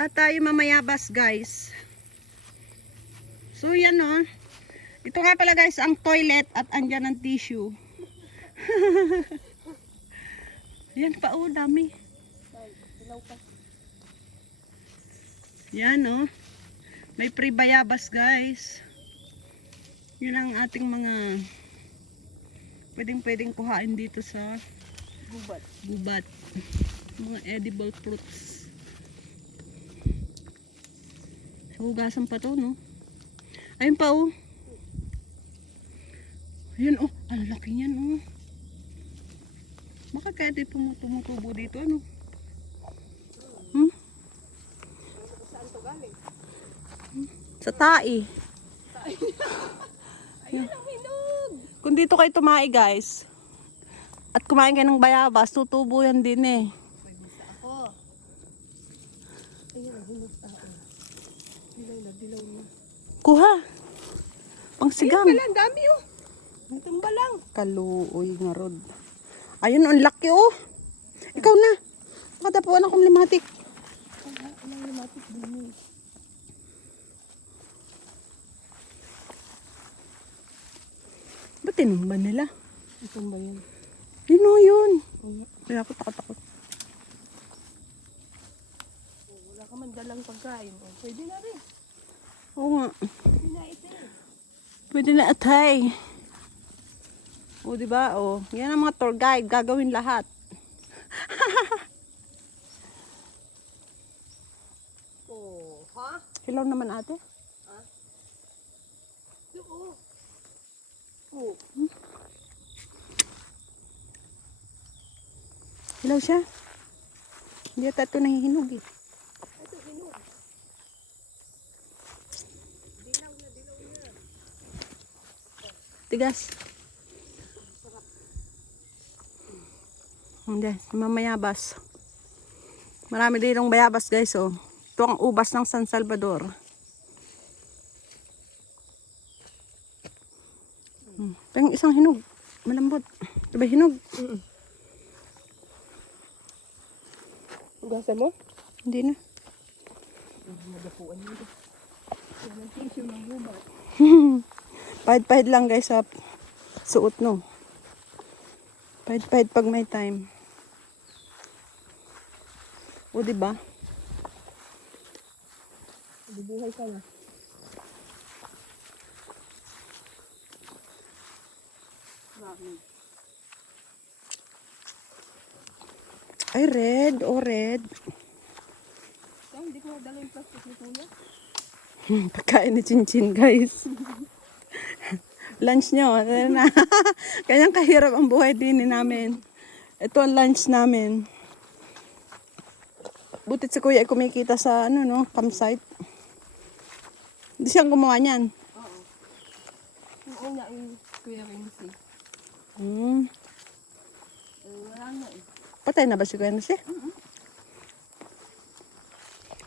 At tayo mamayabas guys. So yan o. Ito nga pala guys ang toilet at andyan ang tissue. Yan pa o, dami. Yan o. May pre-bayabas guys. Yun ang ating mga pwedeng kuhain dito sa gubat. Mga edible fruits. Hugasan pa to, no? Ayun pa, oh. Ayun, oh. Ang laki niyan, oh. Baka kaya di tumutubo dito, ano? Saan to galing? Sa tai. Ayun ang hinog! Kung dito kayo tumae, guys, at kumain kayo ng bayabas, tutubo yan din, eh. Pwede sa ako. Ayun ang hinog tao. Dilaw na. Kuha. Pangsigang. Ayun pala, ang dami oh. Ang tumba lang. Kaluoy nga rod. Ayun, ang laki, oh. Ikaw na. Makatapuan akong limatik. Anong lumatik din eh. Ba't tinumba nila? Ang ba yan? Yun, oh, yun. Kaya ako takot. Wala ka man dalang pagkain. Oh, pwede na rin. Oo nga. Pwede na ito eh. Pwede na atay. O, diba? O, yan ang mga tour guide. Gagawin lahat. Oh, ha? Hilaw naman ate. Oo. Oh. Hilaw siya. Hindi ata ito nahihinog eh. Ito, hinog. Dilaw na. Tigas. Hindi, mamayabas. Marami din yung bayabas guys, oh. Ito ang ubas ng San Salvador. Ito yung isang hinog. Malambot. Diba hinog? Hugasan mo? Hindi na. Nagapuan mo ito. Yan ang tissue ng gubat. Pahid-pahid lang guys sa suot, no. Pahid-pahid pag may time. O, diba? Bubuhay ka na. Ay, red. O, red. Hindi ko nadala yung plastic ni Kuya. Pagkain ni Chinchin, guys. Lunch nyo. Kanyang kahirap ang buhay din namin. Ito ang lunch namin. Butit si Kuya ay kumikita sa ano, no, campsite. Hindi siyang gumawa niyan. Oo. Yung una yung Kuya Renzi. Hmm. Wala na eh. Patay na ba si Kuya Nasi?